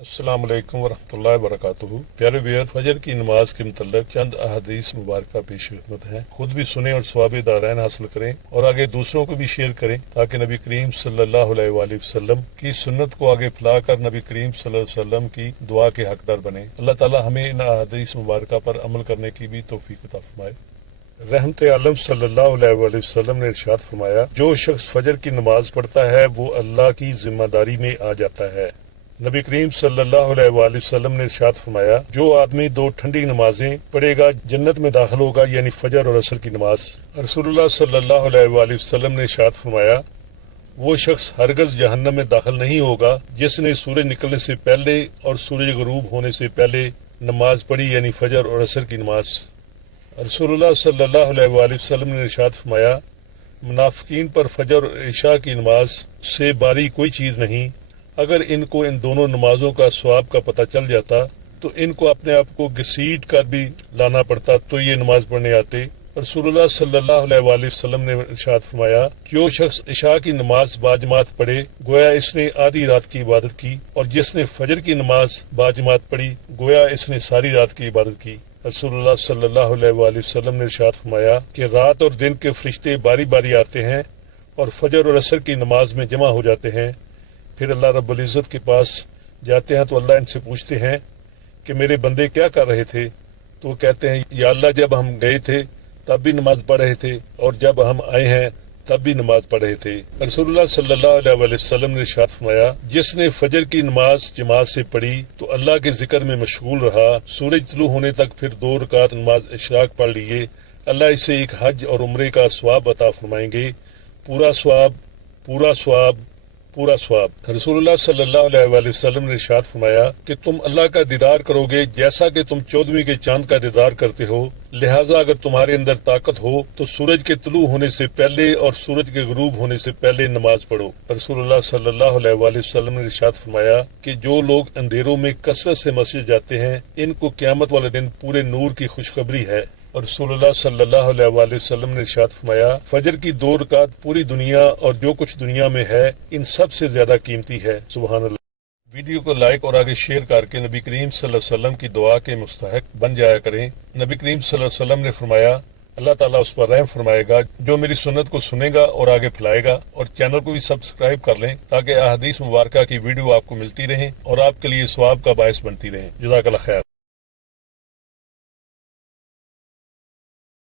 السلام علیکم ورحمۃ اللہ وبرکاتہ۔ پیارے ویئر، فجر کی نماز کے متعلق چند احادیث مبارکہ پیش خدمت ہیں۔ خود بھی سنیں اور ثواب دارین حاصل کریں اور آگے دوسروں کو بھی شیئر کریں تاکہ نبی کریم صلی اللہ علیہ وآلہ وسلم کی سنت کو آگے پھیلا کر نبی کریم صلی اللہ علیہ وسلم کی دعا کے حقدار بنیں۔ اللہ تعالی ہمیں ان احادیث مبارکہ پر عمل کرنے کی بھی توفیق عطا فرمائے۔ رحمت عالم صلی اللہ علیہ وآلہ وسلم نے ارشاد فرمایا، جو شخص فجر کی نماز پڑھتا ہے وہ اللہ کی ذمہ داری میں آ جاتا ہے۔ نبی کریم صلی اللہ علیہ وآلہ وسلم نے ارشاد فرمایا، جو آدمی دو ٹھنڈی نمازیں پڑھے گا جنت میں داخل ہوگا، یعنی فجر اور عصر کی نماز۔ رسول اللہ صلی اللہ علیہ وآلہ وسلم نے ارشاد فرمایا، وہ شخص ہرگز جہنم میں داخل نہیں ہوگا جس نے سورج نکلنے سے پہلے اور سورج غروب ہونے سے پہلے نماز پڑھی، یعنی فجر اور عصر کی نماز۔ رسول اللہ صلی اللہ علیہ وآلہ وسلم نے ارشاد فرمایا، منافقین پر فجر اور عشاء کی نماز سے باری کوئی چیز نہیں۔ اگر ان کو ان دونوں نمازوں کا ثواب کا پتہ چل جاتا تو ان کو اپنے آپ کو گھسیٹ کر بھی لانا پڑتا تو یہ نماز پڑھنے آتے۔ رسول اللہ صلی اللہ علیہ وآلہ وسلم نے ارشاد فرمایا، جو شخص عشاء کی نماز باجماعت پڑھے گویا اس نے آدھی رات کی عبادت کی، اور جس نے فجر کی نماز باجماعت پڑھی گویا اس نے ساری رات کی عبادت کی۔ رسول اللہ صلی اللہ علیہ وآلہ وسلم نے ارشاد فرمایا کہ رات اور دن کے فرشتے باری باری آتے ہیں اور فجر اور عصر کی نماز میں جمع ہو جاتے ہیں۔ پھر اللہ رب العزت کے پاس جاتے ہیں تو اللہ ان سے پوچھتے ہیں کہ میرے بندے کیا کر رہے تھے؟ تو وہ کہتے ہیں، یا اللہ جب ہم گئے تھے تب بھی نماز پڑھ رہے تھے، اور جب ہم آئے ہیں تب بھی نماز پڑھ رہے تھے۔ رسول اللہ صلی اللہ علیہ وآلہ وسلم نے ارشاد فرمایا، جس نے فجر کی نماز جماعت سے پڑھی تو اللہ کے ذکر میں مشغول رہا، سورج طلوع ہونے تک پھر 2 رکعت نماز اشراق پڑھ لیے، اللہ اسے ایک حج اور عمرے کا ثواب عطا فرمائیں گے، پورا ثواب، پورا ثواب، پورا ثواب۔ رسول اللہ صلی اللہ علیہ وآلہ وسلم نے ارشاد فرمایا کہ تم اللہ کا دیدار کرو گے جیسا کہ تم 14ویں کے چاند کا دیدار کرتے ہو، لہٰذا اگر تمہارے اندر طاقت ہو تو سورج کے طلوع ہونے سے پہلے اور سورج کے غروب ہونے سے پہلے نماز پڑھو۔ رسول اللہ صلی اللہ علیہ وآلہ وسلم نے ارشاد فرمایا کہ جو لوگ اندھیروں میں کثرت سے مسجد جاتے ہیں ان کو قیامت والے دن پورے نور کی خوشخبری ہے۔ اور رسول اللہ صلی اللہ علیہ وآلہ وسلم نے ارشاد فرمایا، فجر کی 2 رکعت پوری دنیا اور جو کچھ دنیا میں ہے ان سب سے زیادہ قیمتی ہے۔ سبحان اللہ۔ ویڈیو کو لائک اور آگے شیئر کر کے نبی کریم صلی اللہ علیہ وسلم کی دعا کے مستحق بن جایا کریں۔ نبی کریم صلی اللہ علیہ وسلم نے فرمایا، اللہ تعالیٰ اس پر رحم فرمائے گا جو میری سنت کو سنے گا اور آگے پھیلائے گا۔ اور چینل کو بھی سبسکرائب کر لیں تاکہ احادیث مبارکہ کی ویڈیو آپ کو ملتی رہیں اور آپ کے لیے ثواب کا باعث بنتی رہیں۔ جزاک اللہ خیر۔